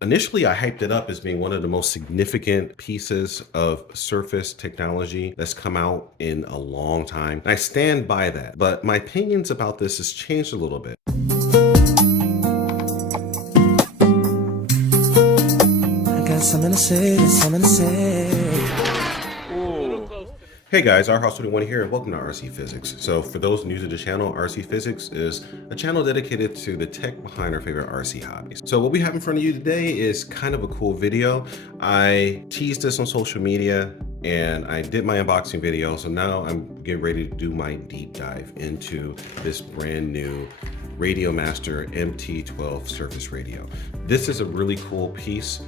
Initially, I hyped it up as being one of the most significant pieces of Surface technology that's come out in a long time. And I stand by that, but my opinions about this has changed a little bit. I got something to say. Hey guys, RHouse21 here, and welcome to RC Physics. So for those new to the channel, RC Physics is a channel dedicated to the tech behind our favorite RC hobbies. So what we have in front of you today is kind of a cool video. I teased this on social media and I did my unboxing video. So now I'm getting ready to do my deep dive into this brand new Radiomaster MT12 Surface radio. This is a really cool piece.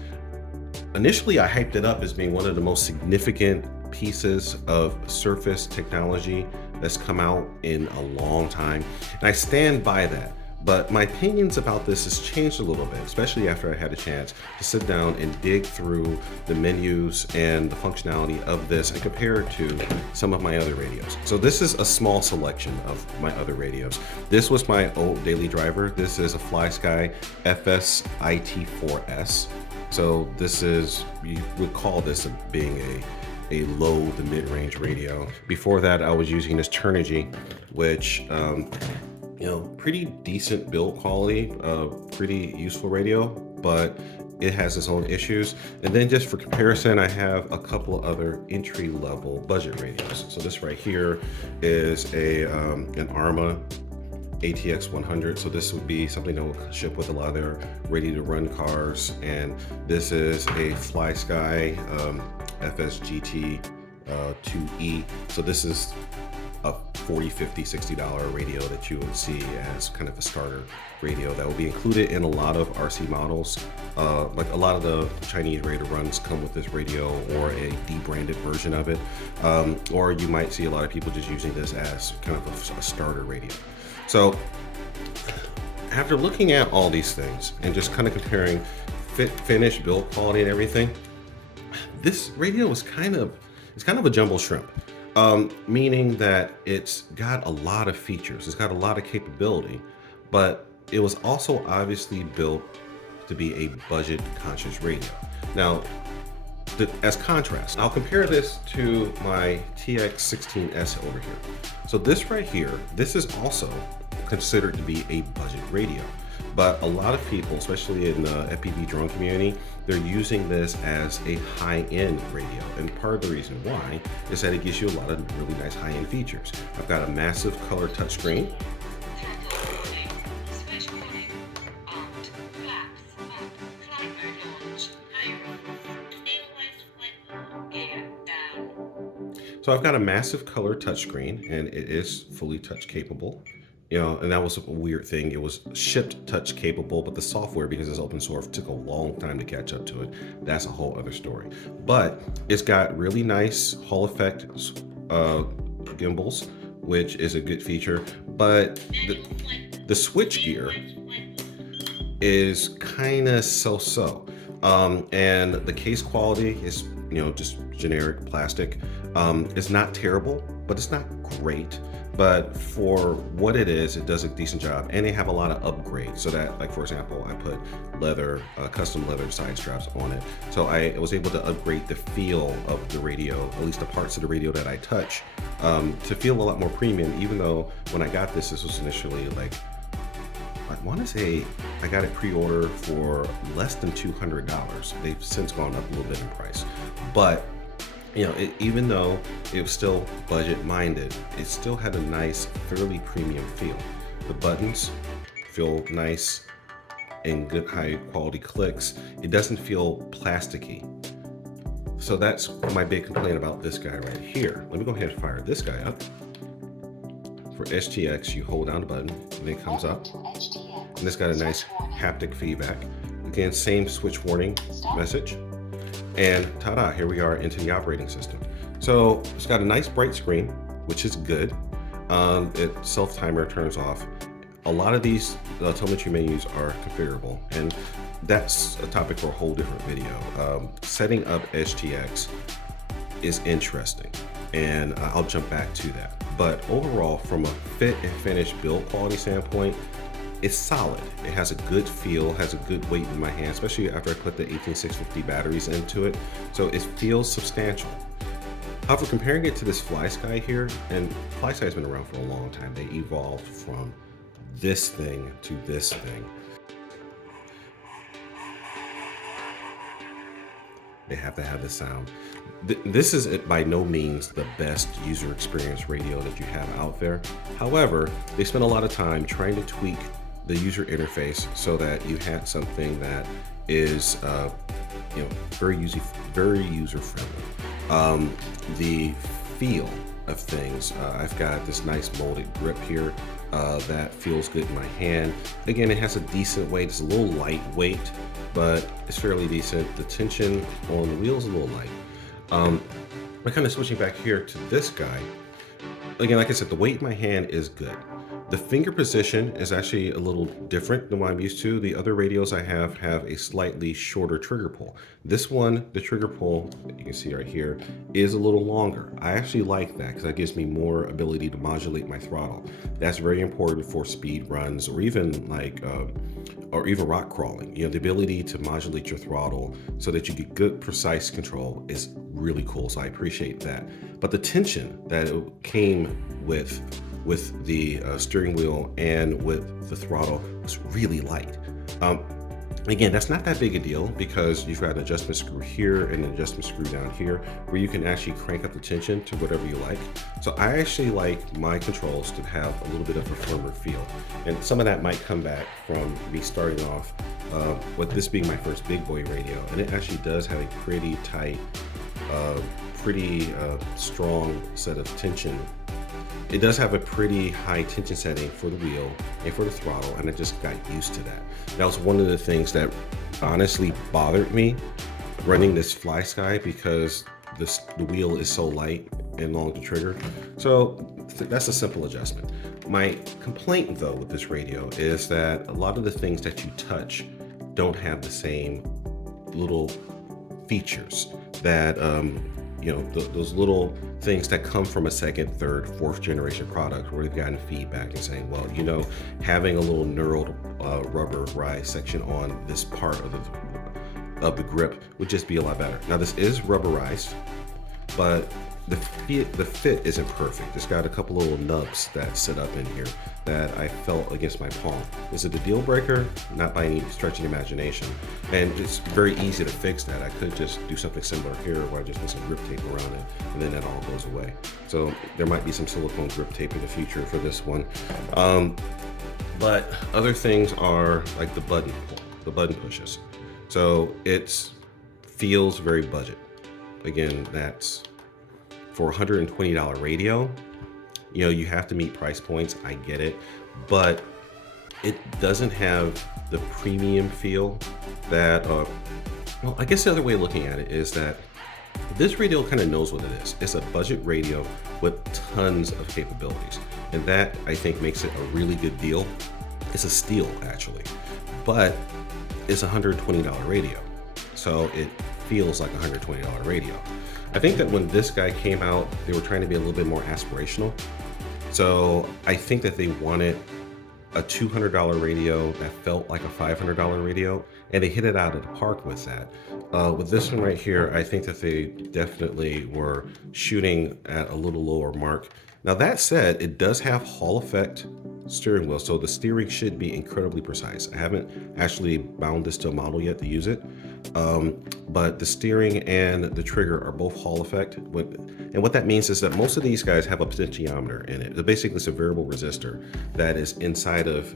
Initially, I hyped it up as being one of the most significant pieces of Surface technology that's come out in a long time. And I stand by that. But my opinions about this has changed a little bit, especially after I had a chance to sit down and dig through the menus and the functionality of this and compare it to some of my other radios. So this is a small selection of my other radios. This was my old daily driver. This is a FlySky FS-IT4S. So this is, you would call this being a low to mid-range radio. Before that, I was using this Turnigy, which, pretty decent build quality, pretty useful radio, but it has its own issues. And then just for comparison, I have a couple of other entry-level budget radios. So this right here is an Arma ATX 100. So this would be something that will ship with a lot of their ready-to-run cars. And this is a FlySky FSGT 2E. So this is a $40, $50, $60 radio that you would see as kind of a starter radio that will be included in a lot of RC models. Like a lot of the Chinese ready to runs come with this radio or a debranded version of it. Or you might see a lot of people just using this as kind of a starter radio. So after looking at all these things and just kind of comparing fit, finish, build quality and everything, this radio is kind of a jumbo shrimp, meaning that it's got a lot of features, it's got a lot of capability, but it was also obviously built to be a budget conscious radio. Now, as contrast, I'll compare this to my TX16S over here. So this right here, this is also considered to be a budget radio. But a lot of people, especially in the FPV drone community, they're using this as a high-end radio. And part of the reason why is that it gives you a lot of really nice high-end features. I've got a massive color touchscreen. So I've got a massive color touchscreen and it is fully touch capable. And that was a weird thing. It was shipped touch capable, but the software, because it's open source, took a long time to catch up to it. That's a whole other story. But it's got really nice Hall effect gimbals, which is a good feature. But the switch gear is kind of so-so. And the case quality is, just generic plastic. It's not terrible, but it's not great. But for what it is, it does a decent job, and they have a lot of upgrades. So that, like for example, I put leather, custom leather side straps on it. So I was able to upgrade the feel of the radio, at least the parts of the radio that I touch, to feel a lot more premium. Even though when I got this was initially like, I want to say I got it pre-order for less than $200. They've since gone up a little bit in price, but even though it was still budget minded, it still had a nice, fairly premium feel. The buttons feel nice and good high quality clicks. It doesn't feel plasticky. So that's my big complaint about this guy right here. Let me go ahead and fire this guy up. For EdgeTX, you hold down the button and it comes up. And it's got a nice haptic feedback. Again, same switch warning message. And ta-da, here we are into the operating system. So it's got a nice bright screen, which is good. It self-timer turns off. A lot of these telemetry menus are configurable, and that's a topic for a whole different video. Setting up EdgeTX is interesting, and I'll jump back to that. But overall, from a fit and finish build quality standpoint, it's solid. It has a good feel, has a good weight in my hand, especially after I put the 18650 batteries into it. So it feels substantial. However, comparing it to this FlySky here, and FlySky's been around for a long time. They evolved from this thing to this thing. They have to have the sound. This is by no means the best user experience radio that you have out there. However, they spent a lot of time trying to tweak the user interface so that you had something that is, very user friendly. The feel of things, I've got this nice molded grip here that feels good in my hand. Again, it has a decent weight. It's a little lightweight, but it's fairly decent. The tension on the wheel is a little light. But kind of switching back here to this guy, again, like I said, the weight in my hand is good. The finger position is actually a little different than what I'm used to. The other radios I have a slightly shorter trigger pull. This one, the trigger pull, you can see right here, is a little longer. I actually like that because that gives me more ability to modulate my throttle. That's very important for speed runs or even like, or even rock crawling. The ability to modulate your throttle so that you get good, precise control is really cool. So I appreciate that. But the tension that it came with the steering wheel and with the throttle was really light. Again, that's not that big a deal because you've got an adjustment screw here and an adjustment screw down here where you can actually crank up the tension to whatever you like. So I actually like my controls to have a little bit of a firmer feel. And some of that might come back from me starting off with this being my first big boy radio. And it actually does have a pretty tight, pretty strong set of tension. It does have a pretty high tension setting for the wheel and for the throttle, and I just got used to that. That was one of the things that honestly bothered me running this FlySky because the wheel is so light and long to trigger. So that's a simple adjustment. My complaint though with this radio is that a lot of the things that you touch don't have the same little features that those little things that come from a second, third, fourth generation product where they've gotten feedback and saying, well, having a little knurled rubberized section on this part of the grip would just be a lot better. Now this is rubberized, but the fit isn't perfect. It's got a couple little nubs that sit up in here that I felt against my palm. Is it a deal breaker? Not by any stretch of the imagination. And it's very easy to fix that. I could just do something similar here where I just put some grip tape around it and then that all goes away. So there might be some silicone grip tape in the future for this one. But other things are like the button pushes. So it feels very budget. Again, that's for a $120 radio. You have to meet price points. I get it, but it doesn't have the premium feel that, well, I guess the other way of looking at it is that this radio kind of knows what it is. It's a budget radio with tons of capabilities. And that I think makes it a really good deal. It's a steal actually, but it's a $120 radio. So it feels like a $120 radio. I think that when this guy came out, they were trying to be a little bit more aspirational. So I think that they wanted a $200 radio that felt like a $500 radio, and they hit it out of the park with that. With this one right here, I think that they definitely were shooting at a little lower mark. Now that said, it does have Hall effect steering wheel, so the steering should be incredibly precise. I haven't actually bound this to a model yet to use it, but the steering and the trigger are both Hall effect. And what that means is that most of these guys have a potentiometer in it. So basically it's a variable resistor that is inside of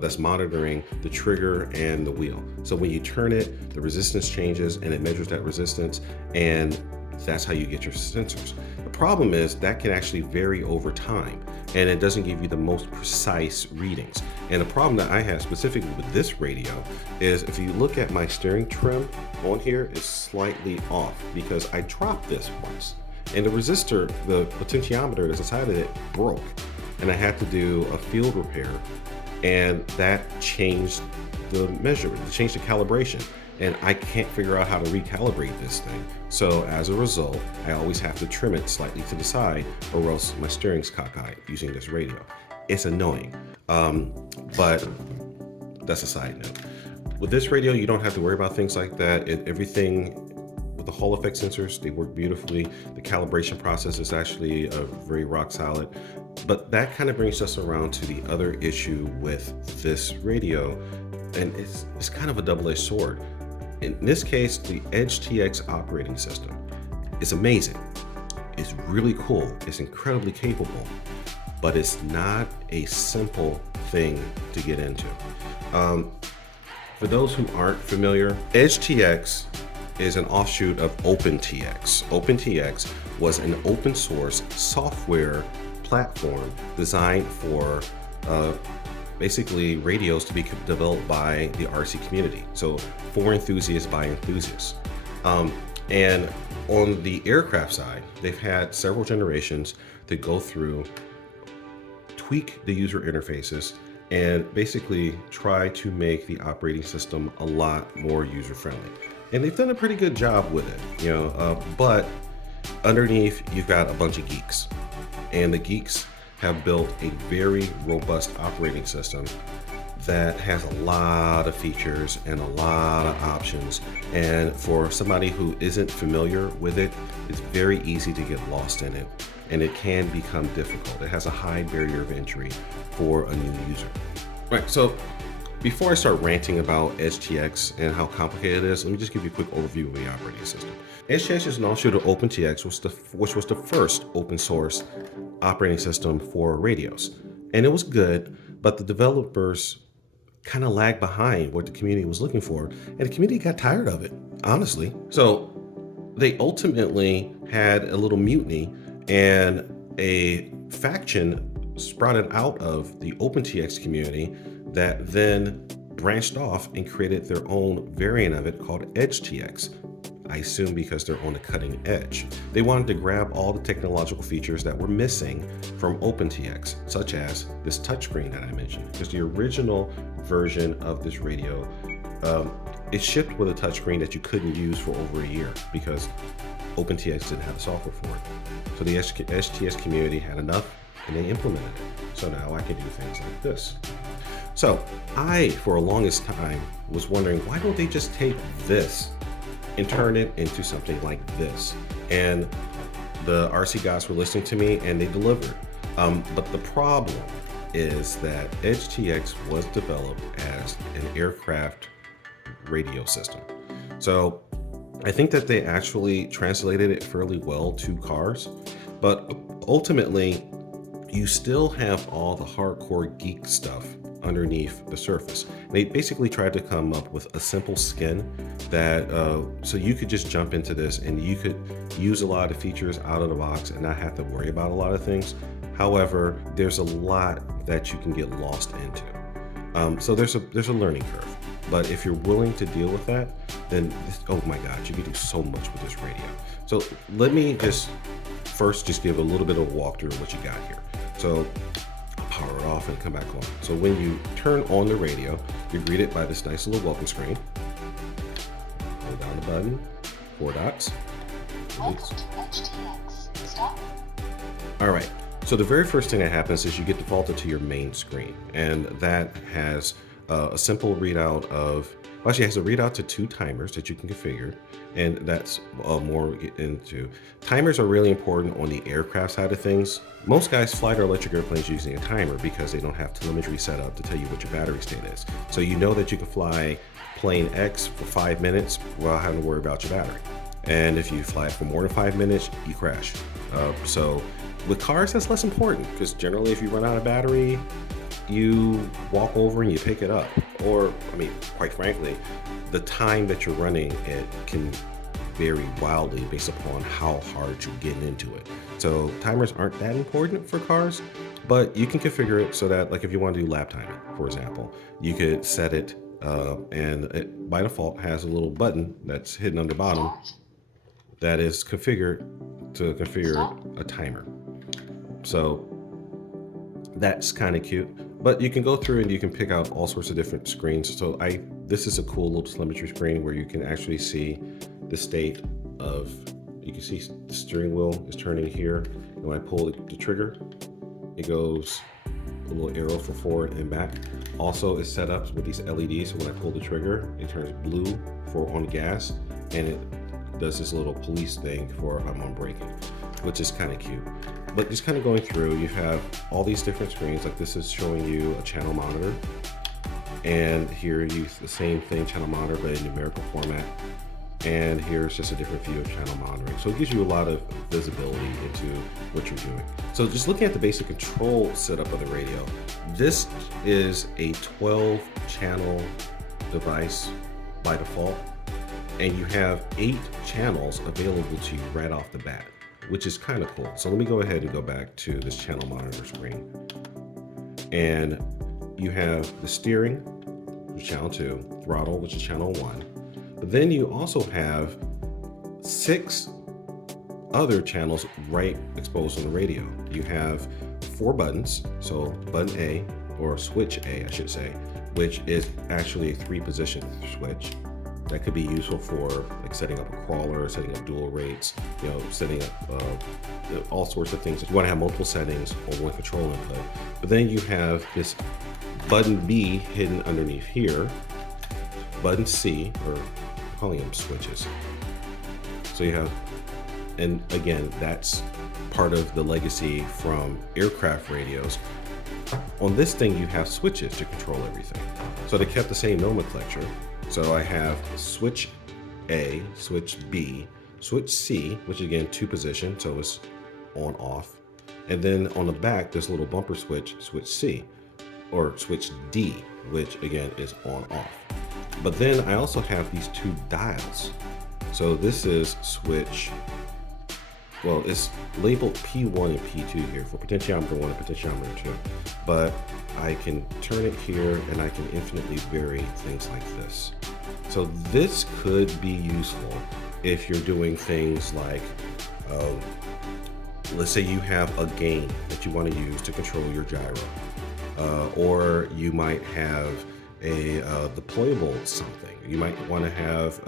that's monitoring the trigger and the wheel. So when you turn it, the resistance changes and it measures that resistance, and that's how you get your sensors. The problem is that can actually vary over time, and it doesn't give you the most precise readings. And the problem that I have specifically with this radio is if you look at my steering trim on here, it's slightly off because I dropped this once, and the resistor, the potentiometer that's inside of it broke, and I had to do a field repair, and that changed the measurement, it changed the calibration. And I can't figure out how to recalibrate this thing. So as a result, I always have to trim it slightly to the side or else my steering's cockeyed using this radio. It's annoying. But that's a side note. With this radio, you don't have to worry about things like that. Everything with the Hall effect sensors, they work beautifully. The calibration process is actually very rock solid. But that kind of brings us around to the other issue with this radio, and it's kind of a double-edged sword. In this case, the EdgeTX operating system is amazing. It's really cool. It's incredibly capable, but it's not a simple thing to get into. For those who aren't familiar, EdgeTX is an offshoot of OpenTX. OpenTX was an open source software platform designed for basically radios to be developed by the RC community. So for enthusiasts by enthusiasts. And on the aircraft side, they've had several generations to go through, tweak the user interfaces, and basically try to make the operating system a lot more user-friendly. And they've done a pretty good job with it, but underneath you've got a bunch of geeks. And the geeks have built a very robust operating system that has a lot of features and a lot of options. And for somebody who isn't familiar with it, it's very easy to get lost in it. And it can become difficult. It has a high barrier of entry for a new user. Right, so before I start ranting about EdgeTX and how complicated it is, let me just give you a quick overview of the operating system. EdgeTX is an offshoot of OpenTX, which was the first open source operating system for radios. And it was good, but the developers kind of lagged behind what the community was looking for, and the community got tired of it, honestly. So they ultimately had a little mutiny, and a faction sprouted out of the OpenTX community that then branched off and created their own variant of it called EdgeTX. I assume because they're on the cutting edge. They wanted to grab all the technological features that were missing from OpenTX, such as this touchscreen that I mentioned. Because the original version of this radio, it shipped with a touchscreen that you couldn't use for over a year because OpenTX didn't have the software for it. So the EdgeTX community had enough and they implemented it. So now I can do things like this. So I, for the longest time, was wondering, why don't they just take this and turn it into something like this? And the RC guys were listening to me and they delivered. But the problem is that EdgeTX was developed as an aircraft radio system. So I think that they actually translated it fairly well to cars, but ultimately you still have all the hardcore geek stuff underneath the surface. They basically tried to come up with a simple skin that so you could just jump into this and you could use a lot of features out of the box and not have to worry about a lot of things. However, there's a lot that you can get lost into. So there's a learning curve. But if you're willing to deal with that, then oh my God, you can do so much with this radio. So let me just first just give a little bit of a walkthrough of what you got here. So I'll power it off and come back on. So when you turn on the radio, you're greeted by this nice little welcome screen. Hold down the button, 4 dots. Welcome to EdgeTX. Stop. All right. So the very first thing that happens is you get defaulted to your main screen, and that has a simple readout of, well, actually it has a readout to 2 timers that you can configure, and that's more into. Timers are really important on the aircraft side of things. Most guys fly their electric airplanes using a timer because they don't have telemetry set up to tell you what your battery state is. So you know that you can fly plane X for 5 minutes without having to worry about your battery. And if you fly it for more than 5 minutes, you crash. So with cars, that's less important because generally if you run out of battery, you walk over and you pick it up. Or, I mean, quite frankly, the time that you're running it can vary wildly based upon how hard you get into it. So timers aren't that important for cars, but you can configure it so that, like, if you want to do lap timing, for example, you could set it and it by default has a little button that's hidden on the bottom that is configured to configure a timer. So that's kind of cute, but you can go through and you can pick out all sorts of different screens. So this is a cool little telemetry screen where you can actually see the state of, you can see the steering wheel is turning here. And when I pull the trigger, it goes a little arrow for forward and back. Also, it's set up with these LEDs, so when I pull the trigger, it turns blue for on gas, and it does this little police thing for I'm on braking, which is kind of cute. But just kind of going through, you have all these different screens. Like this is showing you a channel monitor, and here you use the same thing, channel monitor, but in numerical format. And here's just a different view of channel monitoring. So it gives you a lot of visibility into what you're doing. So just looking at the basic control setup of the radio, this is a 12 channel device by default, and you have 8 channels available to you right off the bat, which is kind of cool. So let me go ahead and go back to this channel monitor screen. And you have the steering, which is channel 2, throttle, which is channel 1. But then you also have 6 other channels right exposed on the radio. You have 4 buttons, so button A, or switch A, I should say, which is actually a 3-position switch that could be useful for like setting up a crawler, setting up dual rates, you know, setting up all sorts of things. You want to have multiple settings on one control input. But then you have this button B hidden underneath here, button C, or calling them switches. So you have, and again, that's part of the legacy from aircraft radios. On this thing, you have switches to control everything. So they kept the same nomenclature. So I have switch A, switch B, switch C, which again, 2 position, so it's on off. And then on the back, this little bumper switch, switch C, or switch D, which again is on off. But then I also have these 2 dials. So this is switch, well, it's labeled P1 and P2 here for potentiometer 1 and potentiometer 2. But I can turn it here and I can infinitely vary things like this. So this could be useful if you're doing things like, let's say you have a gain that you want to use to control your gyro. Or you might have a deployable something. You might want to have,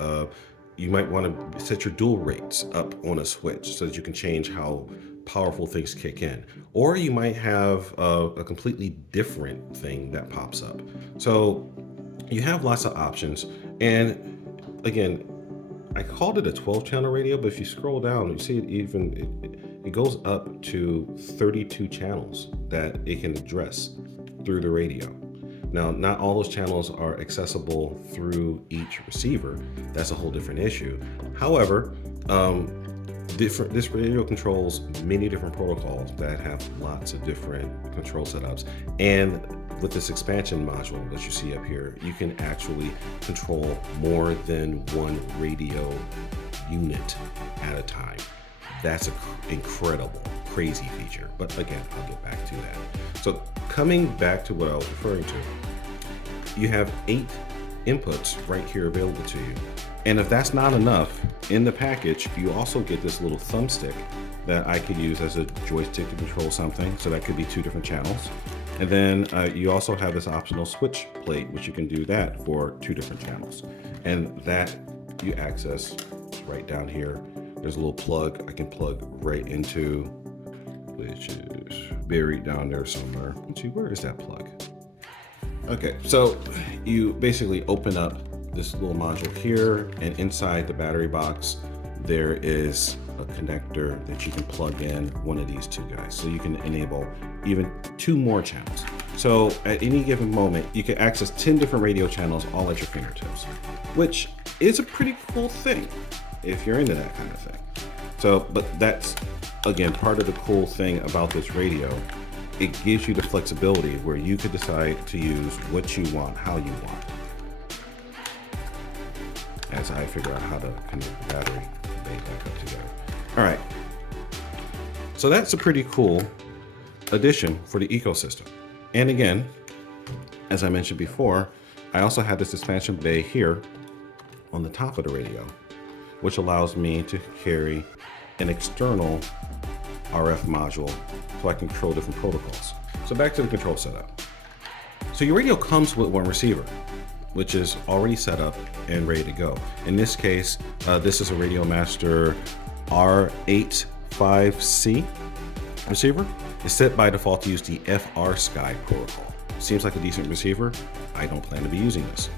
you might want to set your dual rates up on a switch so that you can change how powerful things kick in. Or you might have a completely different thing that pops up. So you have lots of options. And again, I called it a 12 channel radio, but if you scroll down, you see it goes up to 32 channels that it can address through the radio. Now, not all those channels are accessible through each receiver. That's a whole different issue. However, this radio controls many different protocols that have lots of different control setups. And with this expansion module that you see up here, you can actually control more than one radio unit at a time. That's an incredible, crazy feature. But again, I'll get back to that. So coming back to what I was referring to, you have 8 inputs right here available to you. And if that's not enough, in the package, you also get this little thumbstick that I could use as a joystick to control something. So that could be 2 different channels. And then you also have this optional switch plate, which you can do that for 2 different channels. And that you access right down here. There's a little plug I can plug right into, which is buried down there somewhere. Let's see, where is that plug? Okay, so you basically open up this little module here, and inside the battery box, there is a connector that you can plug in one of these 2 guys. So you can enable even 2 more channels. So at any given moment, you can access 10 different radio channels all at your fingertips, which is a pretty cool thing if you're into that kind of thing. So, but that's, again, part of the cool thing about this radio. It gives you the flexibility where you could decide to use what you want, how you want. As I figure out how to connect the battery back up together. All right. So that's a pretty cool addition for the ecosystem. And again, as I mentioned before, I also have this expansion bay here on the top of the radio, which allows me to carry an external RF module so I can control different protocols. So back to the control setup. So your radio comes with 1 receiver, which is already set up and ready to go. In this case, this is a Radiomaster R85C, receiver is set by default to use the FR-Sky protocol. Seems like a decent receiver. I don't plan to be using this.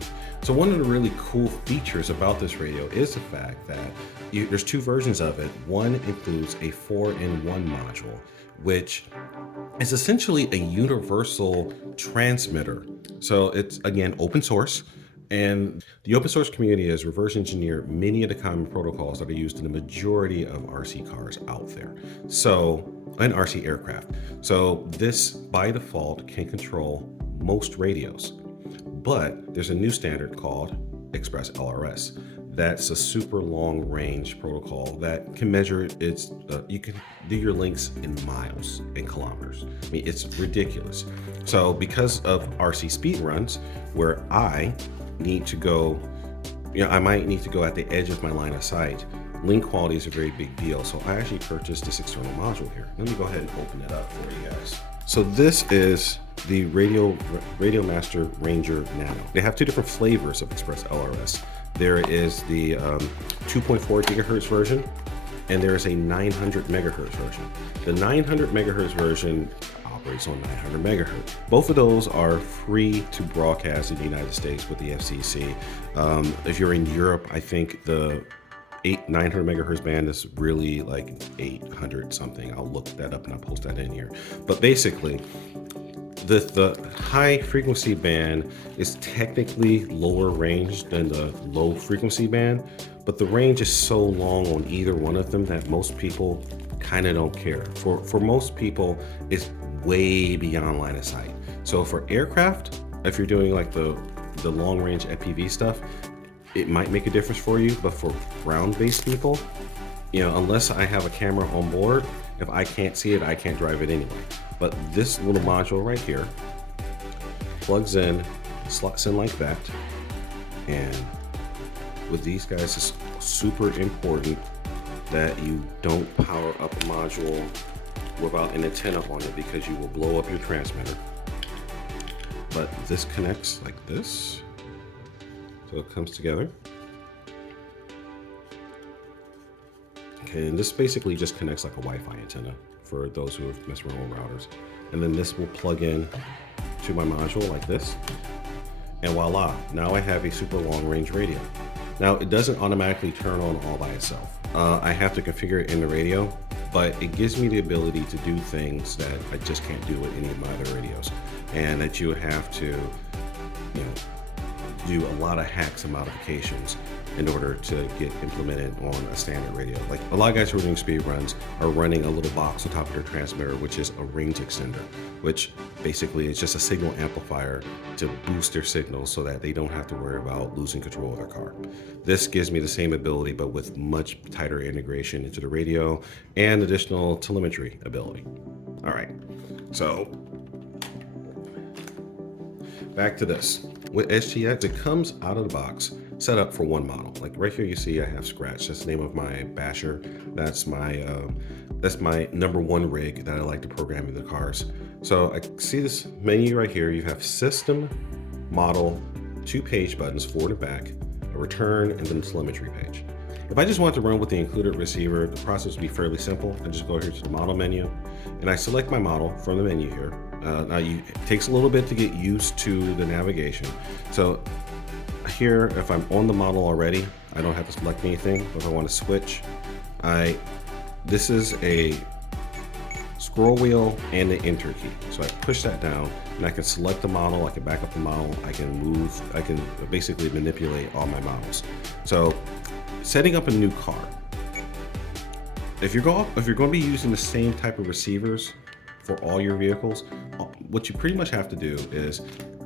So one of the really cool features about this radio is the fact that there's two versions of it. One includes a 4-in-1 module, which is essentially a universal transmitter. So it's, again, open source. And the open source community has reverse engineered many of the common protocols that are used in the majority of RC cars out there. And RC aircraft. So this, by default, can control most radios. But there's a new standard called Express ELRS. That's a super long range protocol that can measure you can do your links in miles and kilometers. I mean, it's ridiculous. So because of RC speed runs where I need to go, I might need to go at the edge of my line of sight, link quality is a very big deal. So I actually purchased this external module here. Let me go ahead and open it up for you guys. So this is the Radiomaster Ranger Nano. They have two different flavors of Express ELRS. There is the 2.4 gigahertz version, and there is a 900 megahertz version. The 900 megahertz version operates on 900 megahertz. Both of those are free to broadcast in the United States with the FCC. If you're in Europe, I think the 900 megahertz band is really like 800 something. I'll look that up and I'll post that in here. But basically, the high frequency band is technically lower range than the low frequency band, but the range is so long on either one of them that most people kind of don't care. For most people, it's way beyond line of sight. So for aircraft, if you're doing like the long range FPV stuff, it might make a difference for you, but for ground-based people, unless I have a camera on board, if I can't see it, I can't drive it anyway. But this little module right here plugs in, slots in like that, and with these guys, it's super important that you don't power up a module without an antenna on it because you will blow up your transmitter. But this connects like this. So it comes together. Okay, and this basically just connects like a Wi-Fi antenna for those who have messed around with routers. And then this will plug in to my module like this. And voila, now I have a super long range radio. Now it doesn't automatically turn on all by itself. I have to configure it in the radio, but it gives me the ability to do things that I just can't do with any of my other radios. And that you have to, do a lot of hacks and modifications in order to get implemented on a standard radio. Like a lot of guys who are doing speed runs are running a little box on top of their transmitter, which is a range extender, which basically is just a signal amplifier to boost their signal so that they don't have to worry about losing control of their car. This gives me the same ability, but with much tighter integration into the radio and additional telemetry ability. All right, so back to this. With EdgeTX, it comes out of the box set up for one model. Like right here, you see I have Scratch. That's the name of my basher. That's my #1 rig that I like to program in the cars. So I see this menu right here. You have System, Model, 2 page buttons, forward and back, a return, and then the telemetry page. If I just want to run with the included receiver, the process would be fairly simple. I just go here to the model menu and I select my model from the menu here. Now it takes a little bit to get used to the navigation. So here, if I'm on the model already, I don't have to select anything. If I want to switch, this is a scroll wheel and the enter key. So I push that down and I can select the model, I can back up the model, I can move, I can basically manipulate all my models. So setting up a new car, if you're going to be using the same type of receivers for all your vehicles, what you pretty much have to do is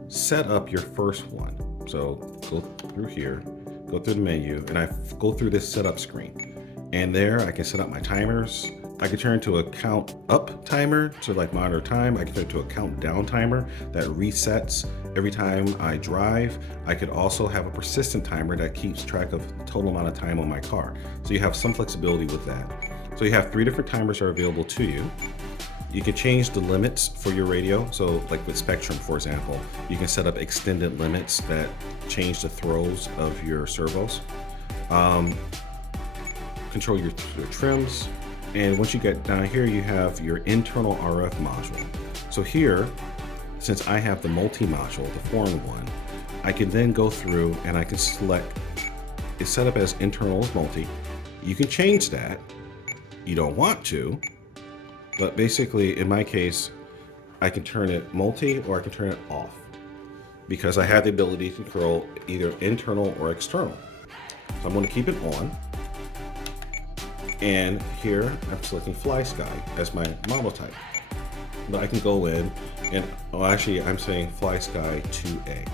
set up your first one. So go through here, go through the menu, and I go through this setup screen. And there I can set up my timers. I can turn to a count up timer to like monitor time. I can turn to a count down timer that resets every time I drive. I could also have a persistent timer that keeps track of the total amount of time on my car. So you have some flexibility with that. So you have 3 different timers that are available to you. You can change the limits for your radio. So like with Spectrum, for example, you can set up extended limits that change the throws of your servos. Control your trims. And once you get down here, you have your internal RF module. So here, since I have the multi-module, the foreign one, I can then go through and I can select, it's set up as internal as multi. You can change that. You don't want to, but basically in my case, I can turn it multi or I can turn it off because I have the ability to control either internal or external. So I'm going to keep it on. And here I'm selecting Fly Sky as my model type. But I can go in and, oh, actually I'm saying Fly Sky 2A.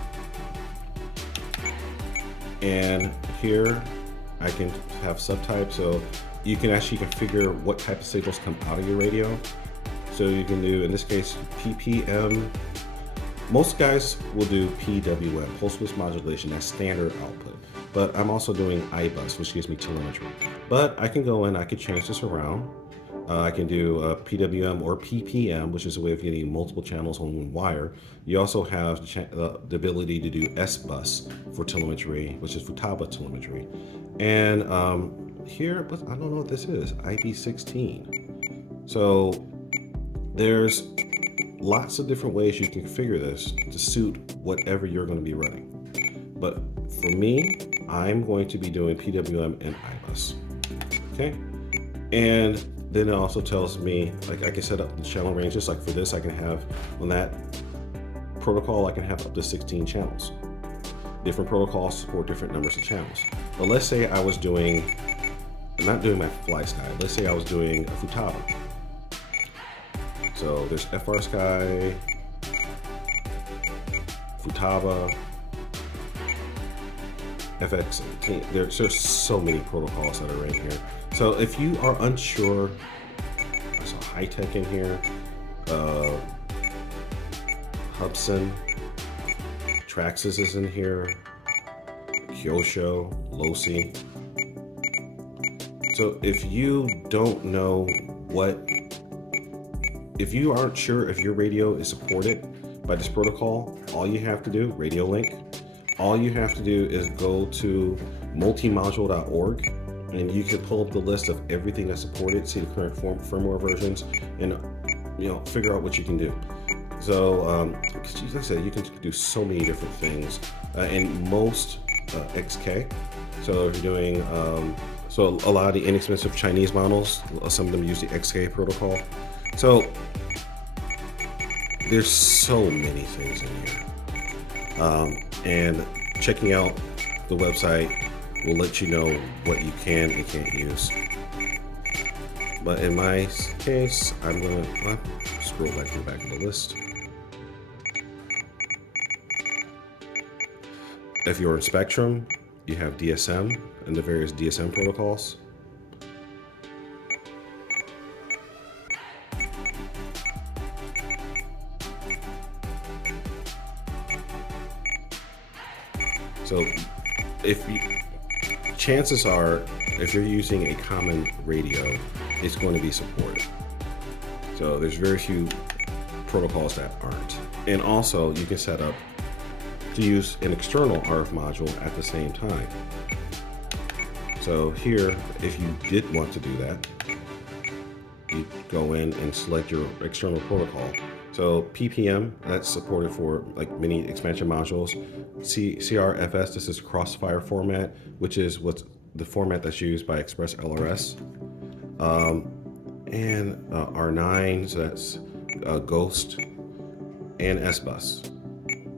And here I can have subtypes, so you can actually configure what type of signals come out of your radio. So you can do, in this case, PPM. Most guys will do PWM, pulse width modulation, that's standard output. But I'm also doing iBus, which gives me telemetry. But I can go in, I can change this around. I can do PWM or PPM, which is a way of getting multiple channels on one wire. You also have the ability to do SBus for telemetry, which is Futaba telemetry. And here, I don't know what this is, IP16. So there's lots of different ways you can configure this to suit whatever you're going to be running. But for me, I'm going to be doing PWM and iBus. Okay, and then it also tells me, like, I can set up the channel ranges. Like for this, I can have on that protocol, I can have up to 16 channels. Different protocols support different numbers of channels. But let's say I was doing, not doing my Fly Sky. Let's say I was doing a Futaba. So there's FR Sky, Futaba, FX. There's so many protocols that are right here. So if you are unsure, there's a high tech in here, Hubson, Traxxas is in here, Kyosho, Losi. So if you don't know if you aren't sure if your radio is supported by this protocol, all you have to do, Radio Link, all you have to do is go to multimodule.org and you can pull up the list of everything that's supported, see the current firmware versions, and figure out what you can do. So, like I said, you can do so many different things, and most XK. So if you're doing, so a lot of the inexpensive Chinese models, some of them use the XK protocol. So there's so many things in here, and checking out the website will let you know what you can and can't use. But in my case, I'm gonna scroll back to the back of the list. If you're in Spectrum, you have DSM and the various DSM protocols. So chances are, if you're using a common radio, it's going to be supported. So there's very few protocols that aren't. And also you can set up to use an external RF module at the same time. So here, if you did want to do that, you go in and select your external protocol. So PPM, that's supported for like many expansion modules. CRFS, this is crossfire format, which is what's the format that's used by Express LRS. And R9, so that's Ghost, and SBus.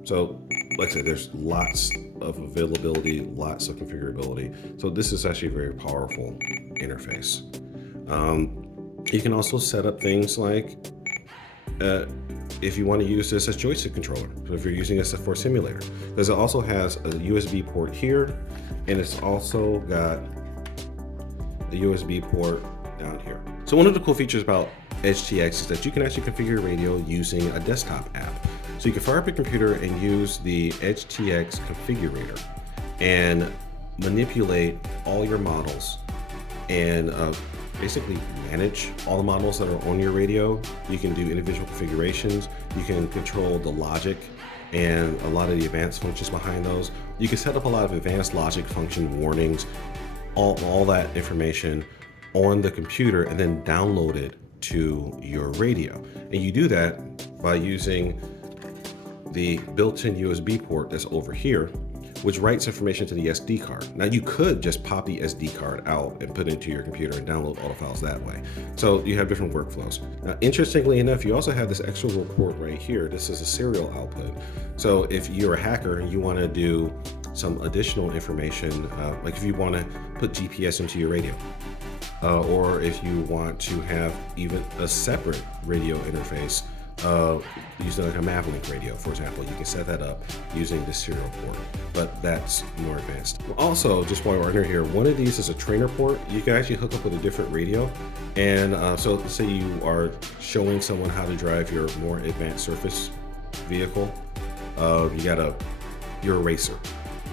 So like I said, there's lots of availability, lots of configurability. So this is actually a very powerful interface. You can also set up things like if you want to use this as joystick controller. So if you're using this for a simulator, because it also has a USB port here, and it's also got a USB port down here. So one of the cool features about EdgeTX is that you can actually configure your radio using a desktop app. So you can fire up your computer and use the EdgeTX configurator and manipulate all your models and basically manage all the models that are on your radio. You can do individual configurations. You can control the logic and a lot of the advanced functions behind those. You can set up a lot of advanced logic function warnings, all that information on the computer and then download it to your radio. And you do that by using the built-in USB port that's over here, which writes information to the SD card. Now you could just pop the SD card out and put it into your computer and download all the files that way. So you have different workflows. Now, interestingly enough, you also have this extra little port right here. This is a serial output. So if you're a hacker and you want to do some additional information, like if you want to put GPS into your radio, or if you want to have even a separate radio interface, using like a Mavlink radio, for example, you can set that up using the serial port, but that's more advanced. Also, just while we're under here, one of these is a trainer port. You can actually hook up with a different radio. And so let's say you are showing someone how to drive your more advanced surface vehicle. You're a racer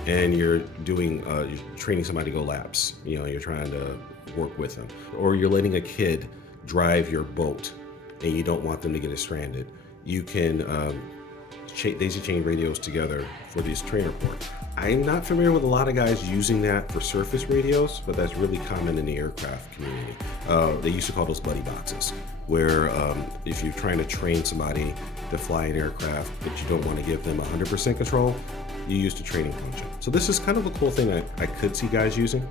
and you're doing, you're training somebody to go laps. You know, you're trying to work with them, or you're letting a kid drive your boat and you don't want them to get stranded. You can daisy chain radios together for these trainer ports. I'm not familiar with a lot of guys using that for surface radios, but that's really common in the aircraft community. They used to call those buddy boxes, where if you're trying to train somebody to fly an aircraft, but you don't want to give them 100% control, you use the training function. So this is kind of a cool thing I could see guys using.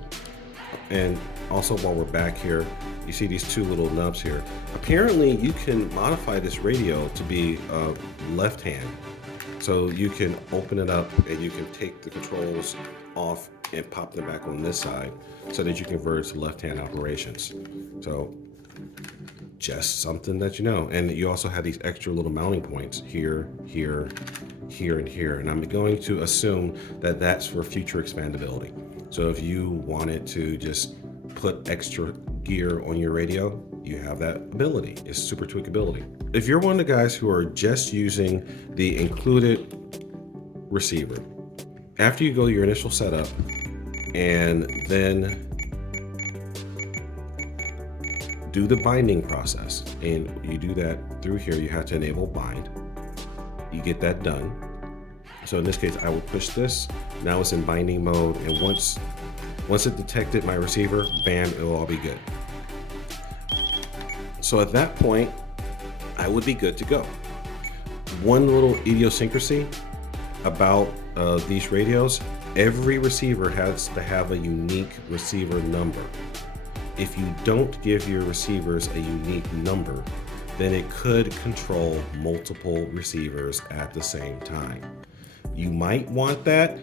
And also, while we're back here, you see these two little nubs here. Apparently you can modify this radio to be left hand. So you can open it up and you can take the controls off and pop them back on this side so that you can convert to left hand operations. So just something that you know. And you also have these extra little mounting points here, here, here, and here. And I'm going to assume that that's for future expandability. So if you wanted to just put extra gear on your radio, you have that ability. It's super tweakability. If you're one of the guys who are just using the included receiver, after you go to your initial setup and then do the binding process, and you do that through here, you have to enable bind. You get that done. So in this case, I will push this. Now it's in binding mode, and once it detected my receiver, bam, it'll all be good. So at that point, I would be good to go. One little idiosyncrasy about these radios, every receiver has to have a unique receiver number. If you don't give your receivers a unique number, then it could control multiple receivers at the same time. You might want that,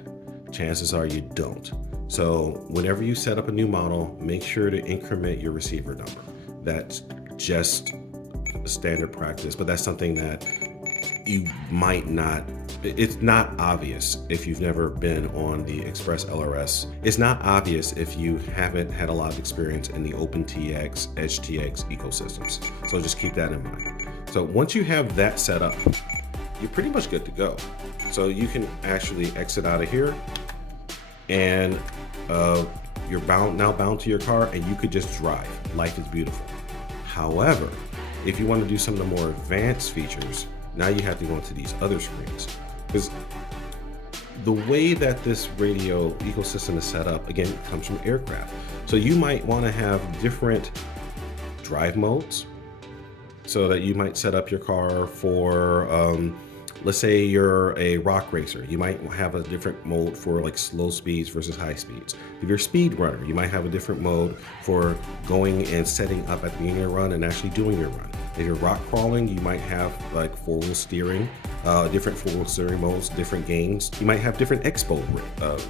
chances are you don't. So whenever you set up a new model, make sure to increment your receiver number. That's just standard practice, but that's something that you might not, it's not obvious if you've never been on the Express LRS. It's not obvious if you haven't had a lot of experience in the OpenTX, EdgeTX ecosystems. So just keep that in mind. So once you have that set up, you're pretty much good to go. So you can actually exit out of here, and you're now bound to your car, and you could just drive. Life is beautiful. However, if you want to do some of the more advanced features, now you have to go into these other screens. Because the way that this radio ecosystem is set up, again, it comes from aircraft. So you might want to have different drive modes, so that you might set up your car for, let's say you're a rock racer. You might have a different mode for like slow speeds versus high speeds. If you're a speed runner, you might have a different mode for going and setting up at the beginning of your run and actually doing your run. If you're rock crawling, you might have like four-wheel steering, different four-wheel steering modes, different gains. You might have different expo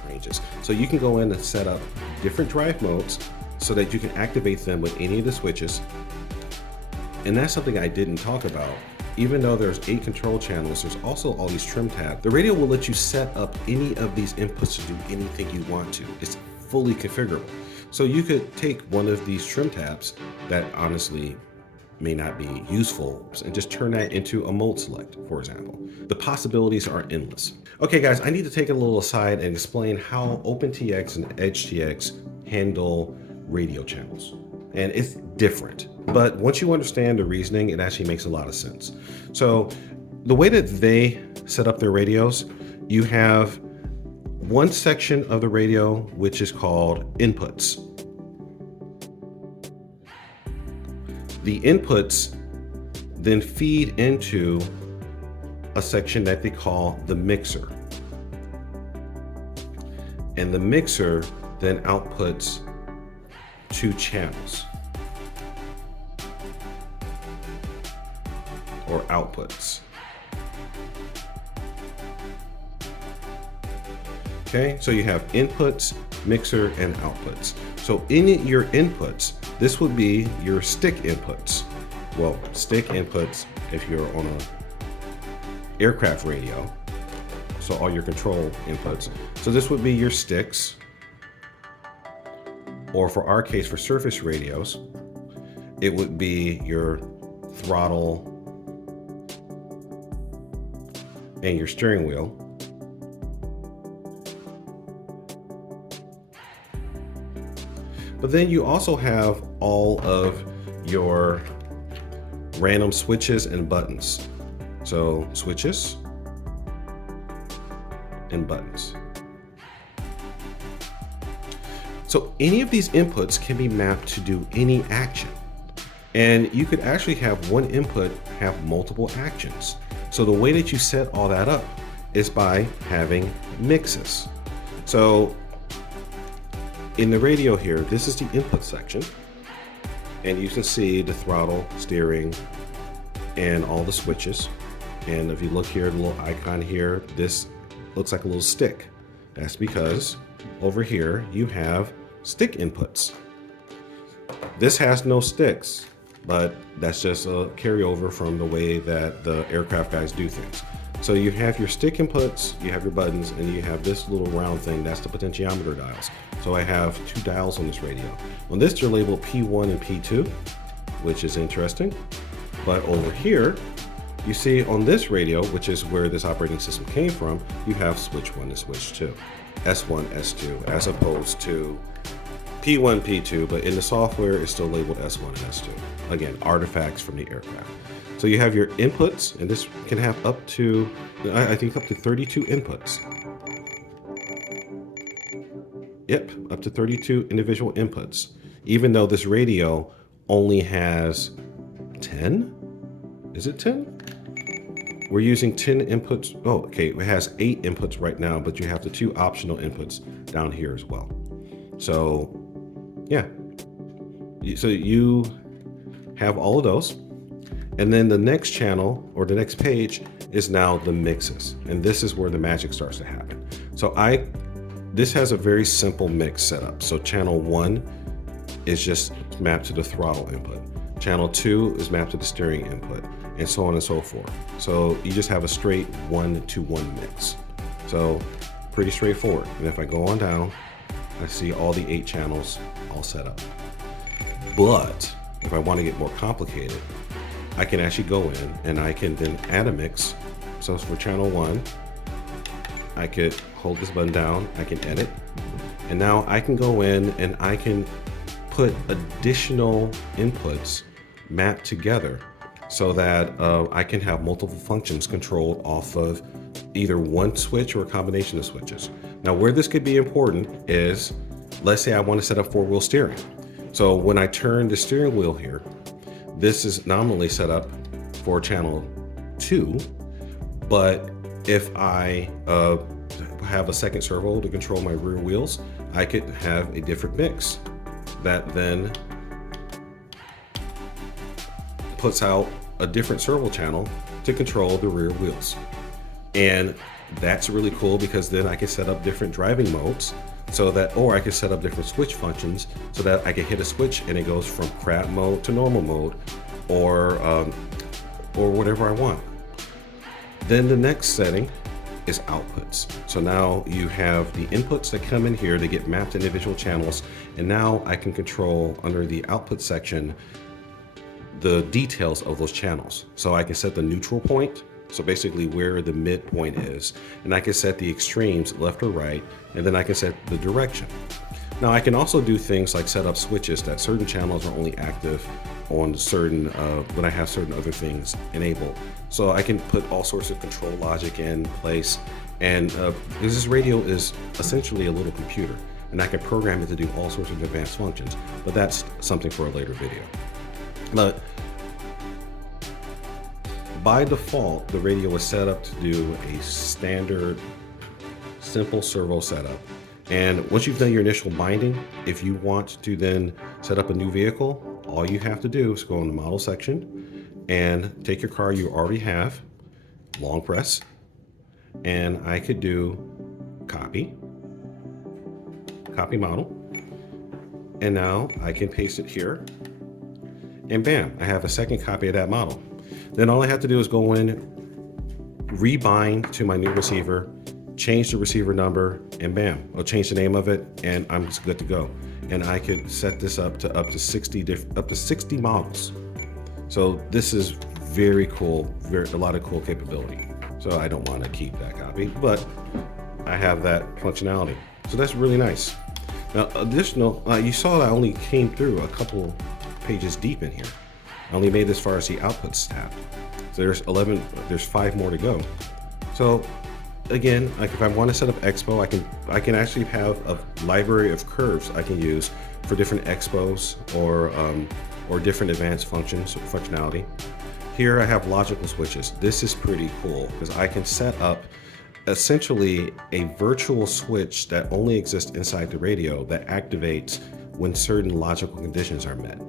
ranges. So you can go in and set up different drive modes so that you can activate them with any of the switches. And that's something I didn't talk about. Even though there's 8 control channels, there's also all these trim tabs. The radio will let you set up any of these inputs to do anything you want to. It's fully configurable. So you could take one of these trim tabs that honestly may not be useful and just turn that into a mode select, for example. The possibilities are endless. Okay guys, I need to take a little aside and explain how OpenTX and EdgeTX handle radio channels. And it's different, but once you understand the reasoning, it actually makes a lot of sense. So the way that they set up their radios, you have one section of the radio which is called inputs. The inputs then feed into a section that they call the mixer. And the mixer then outputs 2 channels, or outputs. Okay, so you have inputs, mixer, and outputs. So in your inputs, this would be your stick inputs. Well, stick inputs if you're on an aircraft radio. So all your control inputs. So this would be your sticks, or for our case, for surface radios, it would be your throttle and your steering wheel. But then you also have all of your random switches and buttons. So switches and buttons. So any of these inputs can be mapped to do any action. And you could actually have one input have multiple actions. So the way that you set all that up is by having mixes. So in the radio here, this is the input section. And you can see the throttle, steering, and all the switches. And if you look here, the little icon here, this looks like a little stick. That's because over here you have stick inputs. This has no sticks, but that's just a carryover from the way that the aircraft guys do things. So you have your stick inputs, you have your buttons, and you have this little round thing, that's the potentiometer dials. So I have 2 dials on this radio. On this they're labeled P1 and P2, which is interesting. But over here, you see on this radio, which is where this operating system came from, you have switch 1 and switch 2, S1, S2, as opposed to P1, P2, but in the software it's still labeled S1 and S2. Again, artifacts from the aircraft. So you have your inputs, and this can have up to, I think up to 32 inputs. Yep, up to 32 individual inputs, even though this radio only has 10? Is it 10? We're using 10 inputs. Oh, okay, it has 8 inputs right now, but you have the 2 optional inputs down here as well. So, yeah. So you have all of those. And then the next channel, or the next page, is now the mixes. And this is where the magic starts to happen. So this has a very simple mix setup. So channel 1 is just mapped to the throttle input. Channel 2 is mapped to the steering input, and so on and so forth. So you just have a straight 1-to-1 mix. So pretty straightforward. And if I go on down, I see all the 8 channels all set up. But if I want to get more complicated, I can actually go in and I can then add a mix. So for channel 1, I could hold this button down, I can edit, and now I can go in and I can put additional inputs mapped together so that I can have multiple functions controlled off of either one switch or a combination of switches. Now where this could be important is, let's say I want to set up 4-wheel steering. So when I turn the steering wheel here, this is nominally set up for channel 2, but if I have a second servo to control my rear wheels, I could have a different mix that then puts out a different servo channel to control the rear wheels. And that's really cool because then I can set up different driving modes so that, or I can set up different switch functions so that I can hit a switch and it goes from crab mode to normal mode, or whatever I want. Then the next setting is outputs. So now you have the inputs that come in here, they get mapped to individual channels, and now I can control under the output section the details of those channels. So I can set the neutral point, so basically where the midpoint is, and I can set the extremes left or right, and then I can set the direction. Now I can also do things like set up switches that certain channels are only active on certain, when I have certain other things enabled. So I can put all sorts of control logic in place, and because this radio is essentially a little computer, and I can program it to do all sorts of advanced functions, but that's something for a later video. But by default, the radio was set up to do a standard, simple servo setup. And once you've done your initial binding, if you want to then set up a new vehicle, all you have to do is go in the model section and take your car you already have, long press, and I could do copy model. And now I can paste it here, and bam, I have a second copy of that model. Then all I have to do is go in, rebind to my new receiver, change the receiver number, and bam, I'll change the name of it, and I'm just good to go. And I could set this up to 60 models. So this is very cool, a lot of cool capability. So I don't want to keep that copy, but I have that functionality. So that's really nice. Now, additional, you saw I only came through a couple pages deep in here. I only made as far as the outputs tab. So there's 5 more to go. So again, like if I want to set up Expo, I can actually have a library of curves I can use for different expos or different advanced functionality. Here I have logical switches. This is pretty cool because I can set up essentially a virtual switch that only exists inside the radio that activates when certain logical conditions are met.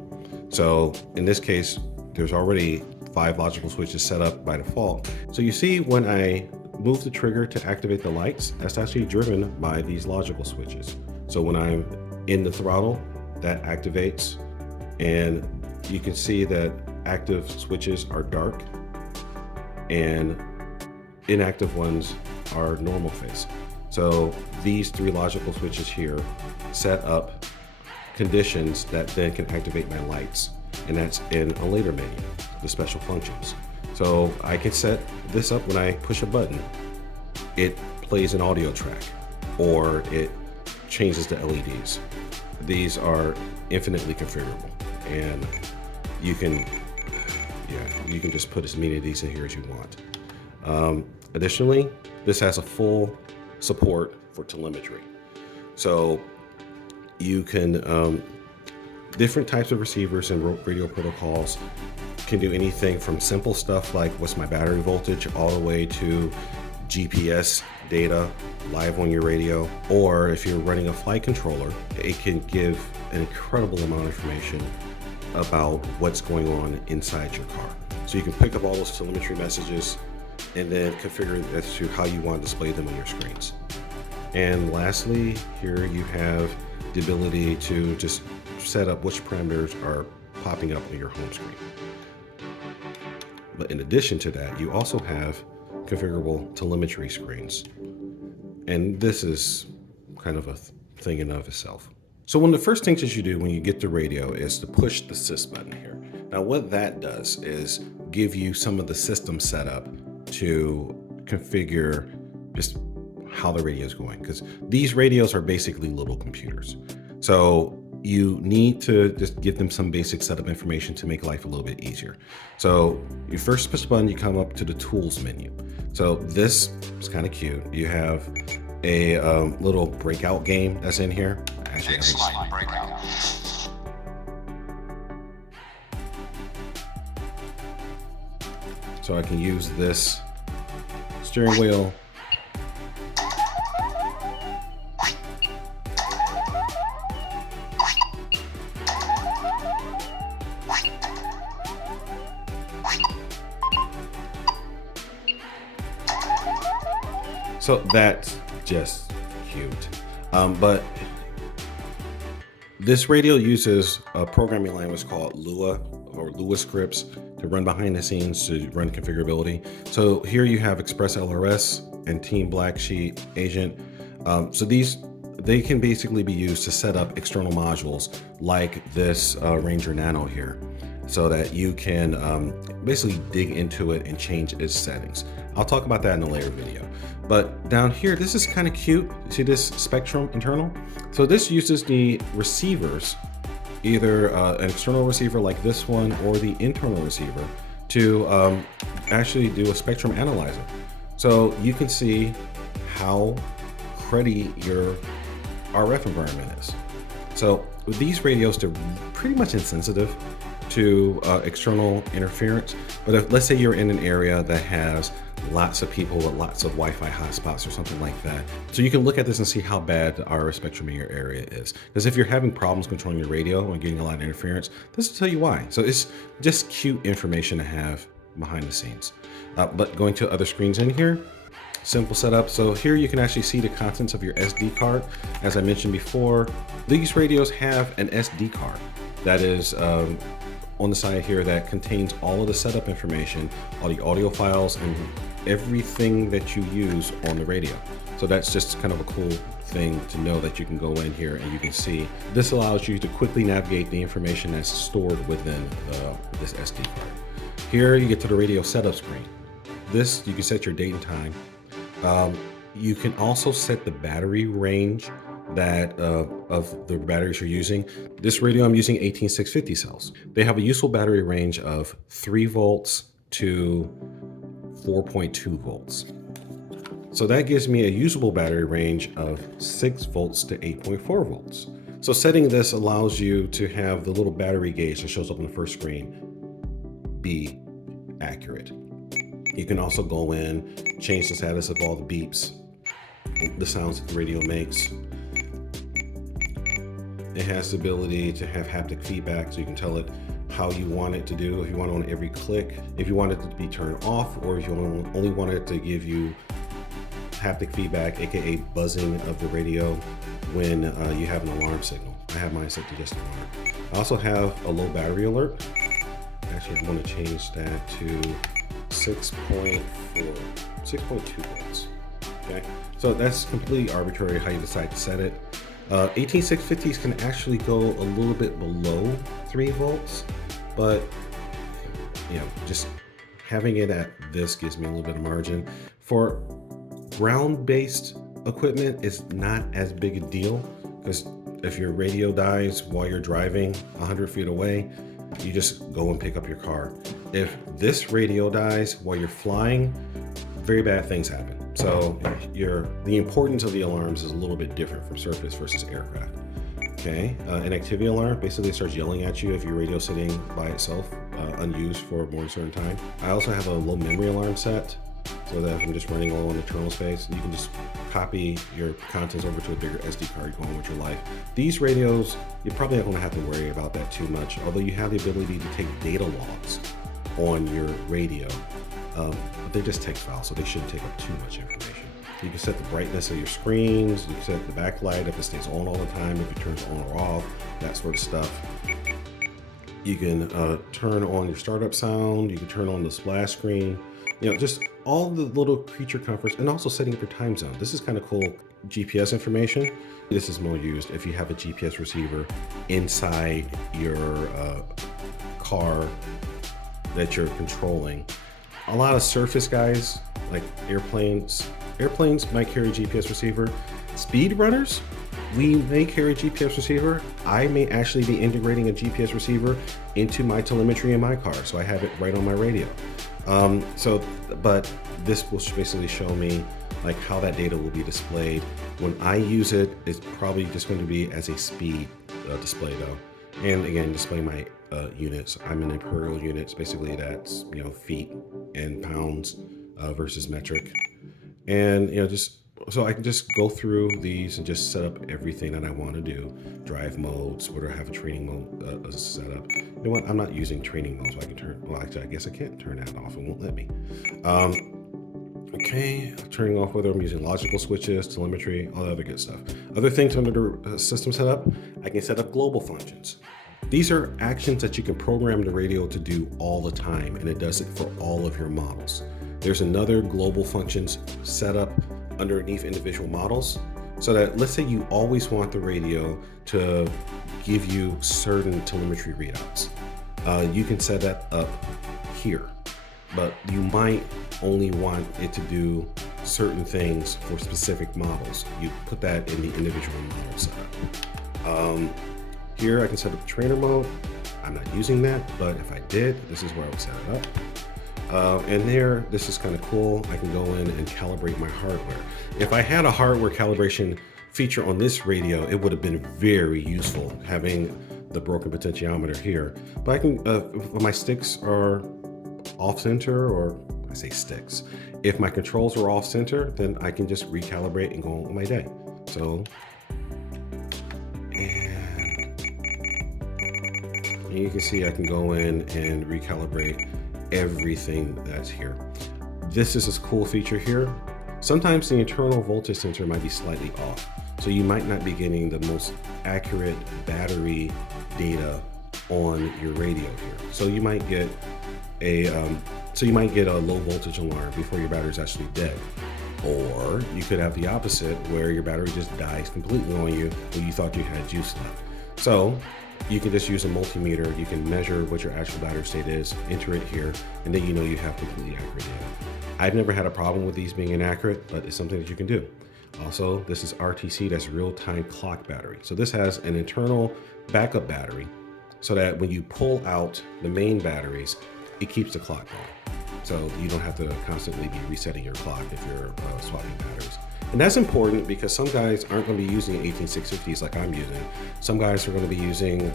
So in this case, there's already 5 logical switches set up by default. So you see when I move the trigger to activate the lights, that's actually driven by these logical switches. So when I'm in the throttle, that activates, and you can see that active switches are dark and inactive ones are normal phase. So these 3 logical switches here set up conditions that then can activate my lights, and that's in a later menu, the special functions. So I can set this up when I push a button. It plays an audio track, or it changes the LEDs. These are infinitely configurable, and you can just put as many of these in here as you want. Additionally, this has a full support for telemetry. So you can, different types of receivers and radio protocols can do anything from simple stuff like what's my battery voltage all the way to GPS data live on your radio. Or if you're running a flight controller, it can give an incredible amount of information about what's going on inside your car. So you can pick up all those telemetry messages and then configure it as to how you want to display them on your screens. And lastly, here you have the ability to just set up which parameters are popping up on your home screen. But in addition to that, you also have configurable telemetry screens. And this is kind of a thing in and of itself. So one of the first things that you do when you get the radio is to push the SYS button here. Now what that does is give you some of the system setup to configure just how the radio is going, because these radios are basically little computers. So you need to just give them some basic setup information to make life a little bit easier. So you first push the button, you come up to the tools menu. So this is kind of cute. You have a little breakout game that's in here. Actually, breakout. So I can use this steering wheel. So that's just cute. But this radio uses a programming language called Lua or Lua scripts to run behind the scenes to run configurability. So here you have Express LRS and Team Black Sheep Agent. So they can basically be used to set up external modules like this Ranger Nano here, so that you can basically dig into it and change its settings. I'll talk about that in a later video. But down here, this is kind of cute. See this Spectrum internal? So this uses the receivers, either an external receiver like this one or the internal receiver, to actually do a spectrum analyzer. So you can see how cruddy your RF environment is. So with these radios, they're pretty much insensitive. to external interference. But if, let's say you're in an area that has lots of people with lots of Wi-Fi hotspots or something like that. So you can look at this and see how bad the RF spectrum in your area is. Because if you're having problems controlling your radio and getting a lot of interference, this will tell you why. So it's just cute information to have behind the scenes. But going to other screens in here, simple setup. So here you can actually see the contents of your SD card. As I mentioned before, these radios have an SD card that is on the side here that contains all of the setup information, all the audio files, and everything that you use on the radio. So that's just kind of a cool thing to know that you can go in here and you can see. This allows you to quickly navigate the information that's stored within this SD card. Here you get to the radio setup screen. This, you can set your date and time. You can also set the battery range that of the batteries you're using. This radio, I'm using 18650 cells. They have a useful battery range of 3 volts to 4.2 volts. So that gives me a usable battery range of 6 volts to 8.4 volts. So setting this allows you to have the little battery gauge that shows up on the first screen be accurate. You can also go in, change the status of all the beeps, the sounds that the radio makes. It has the ability to have haptic feedback, so you can tell it how you want it to do, if you want it on every click, if you want it to be turned off, or if you only want it to give you haptic feedback, aka buzzing of the radio when you have an alarm signal. I have mine set to just alarm. I also have a low battery alert. Actually, I want to change that to 6.2 volts. Okay, so that's completely arbitrary how you decide to set it. 18650s can actually go a little bit below 3 volts, but you know, just having it at this gives me a little bit of margin. For ground-based equipment, it's not as big a deal, because if your radio dies while you're driving 100 feet away, you just go and pick up your car. If this radio dies while you're flying, very bad things happen. So the importance of the alarms is a little bit different from surface versus aircraft. Okay, an activity alarm basically starts yelling at you if your radio's sitting by itself, unused for more than a certain time. I also have a low memory alarm set, so that if I'm just running low on internal space, you can just copy your contents over to a bigger SD card, go on with your life. These radios, you're probably not going to have to worry about that too much, although you have the ability to take data logs on your radio. But they're just text files, so they shouldn't take up too much information. You can set the brightness of your screens, you can set the backlight if it stays on all the time, if it turns on or off, that sort of stuff. You can turn on your startup sound, you can turn on the splash screen, you know, just all the little creature comforts, and also setting up your time zone. This is kind of cool GPS information. This is more used if you have a GPS receiver inside your car that you're controlling. A lot of surface guys, like airplanes might carry a GPS receiver. Speed runners, we may carry a GPS receiver. I may actually be integrating a GPS receiver into my telemetry in my car, so I have it right on my radio. But this will basically show me like how that data will be displayed. When I use it, it's probably just going to be as a speed display though. And again, display my units. I'm an imperial units, basically that's, you know, feet and pounds versus metric. And, you know, just so I can just go through these and just set up everything that I want to do. Drive modes, whether I have a training mode set up. You know what? I'm not using training mode, so I can turn, well, actually, I guess I can't turn that off. It won't let me. Okay, turning off whether I'm using logical switches, telemetry, all the other good stuff. Other things under the system setup, I can set up global functions. These are actions that you can program the radio to do all the time, and it does it for all of your models. There's another global functions setup underneath individual models, so that let's say you always want the radio to give you certain telemetry readouts. You can set that up here, but you might only want it to do certain things for specific models. You put that in the individual model setup. Here I can set up trainer mode. I'm not using that, but if I did, this is where I would set it up. And there, this is kind of cool. I can go in and calibrate my hardware. If I had a hardware calibration feature on this radio, it would have been very useful having the broken potentiometer here. But I can, if my sticks are off center, or I say sticks, if my controls are off center, then I can just recalibrate and go on my day. So, and you can see I can go in and recalibrate everything that's here. This is a cool feature here. Sometimes the internal voltage sensor might be slightly off, so you might not be getting the most accurate battery data on your radio here. So you might get a low voltage alarm before your battery is actually dead. Or you could have the opposite, where your battery just dies completely on you when you thought you had juice left. So you can just use a multimeter. You can measure what your actual battery state is, enter it here, and then you know you have completely accurate data. I've never had a problem with these being inaccurate, but it's something that you can do. Also, this is RTC, that's real-time clock battery. So this has an internal backup battery so that when you pull out the main batteries, it keeps the clock going. So you don't have to constantly be resetting your clock if you're swapping batteries. And that's important because some guys aren't going to be using 18650s like I'm using. Some guys are going to be using,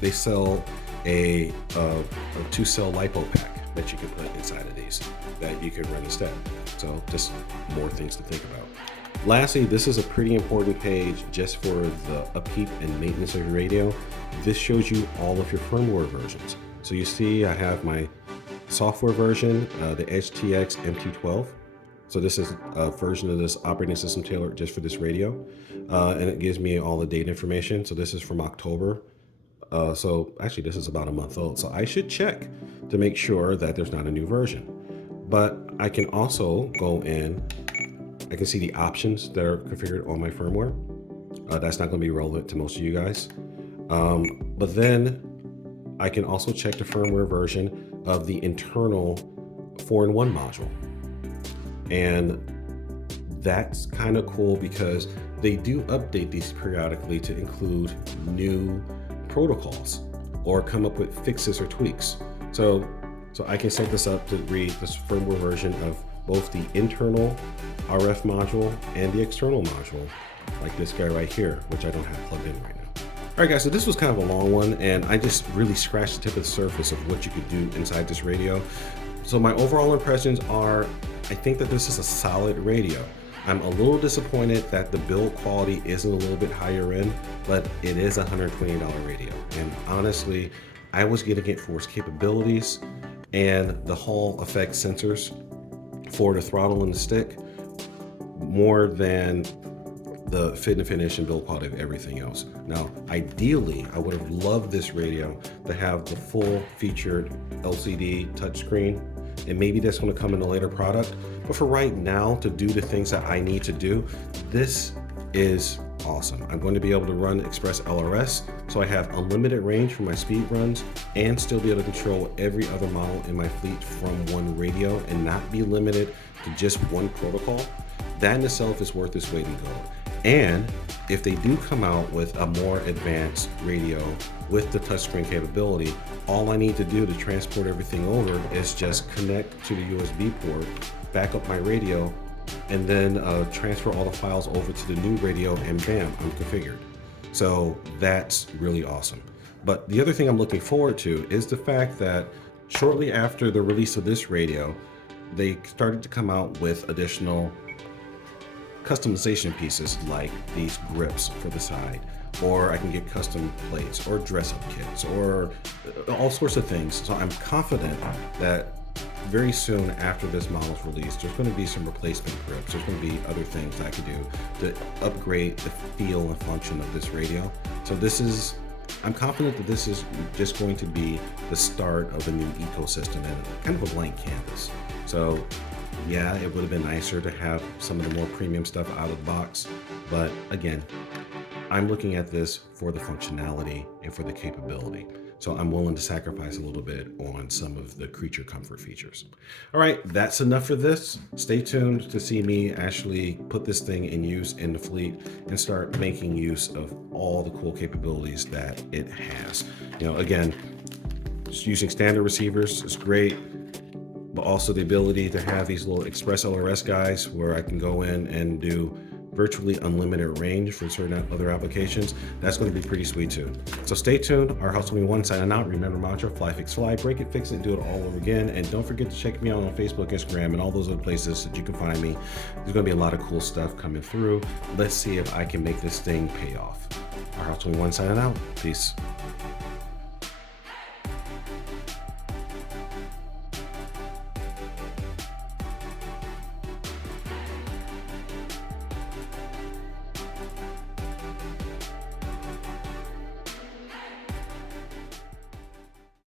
they sell a 2-cell LiPo pack that you can put inside of these that you can run instead. So just more things to think about. Lastly, this is a pretty important page just for the upkeep and maintenance of your radio. This shows you all of your firmware versions. So you see I have my software version, the EdgeTX MT12. So this is a version of this operating system tailored just for this radio. And it gives me all the date information. So this is from October. So actually this is about a month old. So I should check to make sure that there's not a new version. But I can also go in, I can see the options that are configured on my firmware. That's not going to be relevant to most of you guys. But then I can also check the firmware version of the internal 4-in-1 module. And that's kind of cool because they do update these periodically to include new protocols or come up with fixes or tweaks. So I can set this up to read this firmware version of both the internal RF module and the external module, like this guy right here, which I don't have plugged in right now. All right, guys, so this was kind of a long one, and I just really scratched the tip of the surface of what you could do inside this radio. So my overall impressions are, I think that this is a solid radio. I'm a little disappointed that the build quality isn't a little bit higher end, but it is a $120 radio. And honestly, I was getting it for its capabilities and the Hall effect sensors for the throttle and the stick more than the fit and finish and build quality of everything else. Now, ideally, I would have loved this radio to have the full featured LCD touchscreen, and maybe that's going to come in a later product. But for right now, to do the things that I need to do, this is awesome. I'm going to be able to run Express LRS, so I have unlimited range for my speed runs and still be able to control every other model in my fleet from one radio and not be limited to just one protocol. That in itself is worth its weight in gold. And if they do come out with a more advanced radio with the touchscreen capability, all I need to do to transport everything over is just connect to the USB port, back up my radio, and then transfer all the files over to the new radio, and bam, I'm configured. So that's really awesome. But the other thing I'm looking forward to is the fact that shortly after the release of this radio, they started to come out with additional customization pieces like these grips for the side, or I can get custom plates or dress up kits or all sorts of things. So I'm confident that very soon after this model is released, there's going to be some replacement grips. There's going to be other things that I could do to upgrade the feel and function of this radio. So I'm confident that this is just going to be the start of a new ecosystem and kind of a blank canvas. So yeah, it would have been nicer to have some of the more premium stuff out of the box, but again, I'm looking at this for the functionality and for the capability. So I'm willing to sacrifice a little bit on some of the creature comfort features. All right, that's enough for this. Stay tuned to see me actually put this thing in use in the fleet and start making use of all the cool capabilities that it has. You know, again, just using standard receivers is great, but also the ability to have these little Express LRS guys where I can go in and do virtually unlimited range for certain other applications, that's going to be pretty sweet too. So stay tuned. Our House 21 signing out. Remember mantra, fly, fix, fly, break it, fix it, do it all over again. And don't forget to check me out on Facebook, Instagram, and all those other places that you can find me. There's going to be a lot of cool stuff coming through. Let's see if I can make this thing pay off. Our House 21 signing out. Peace.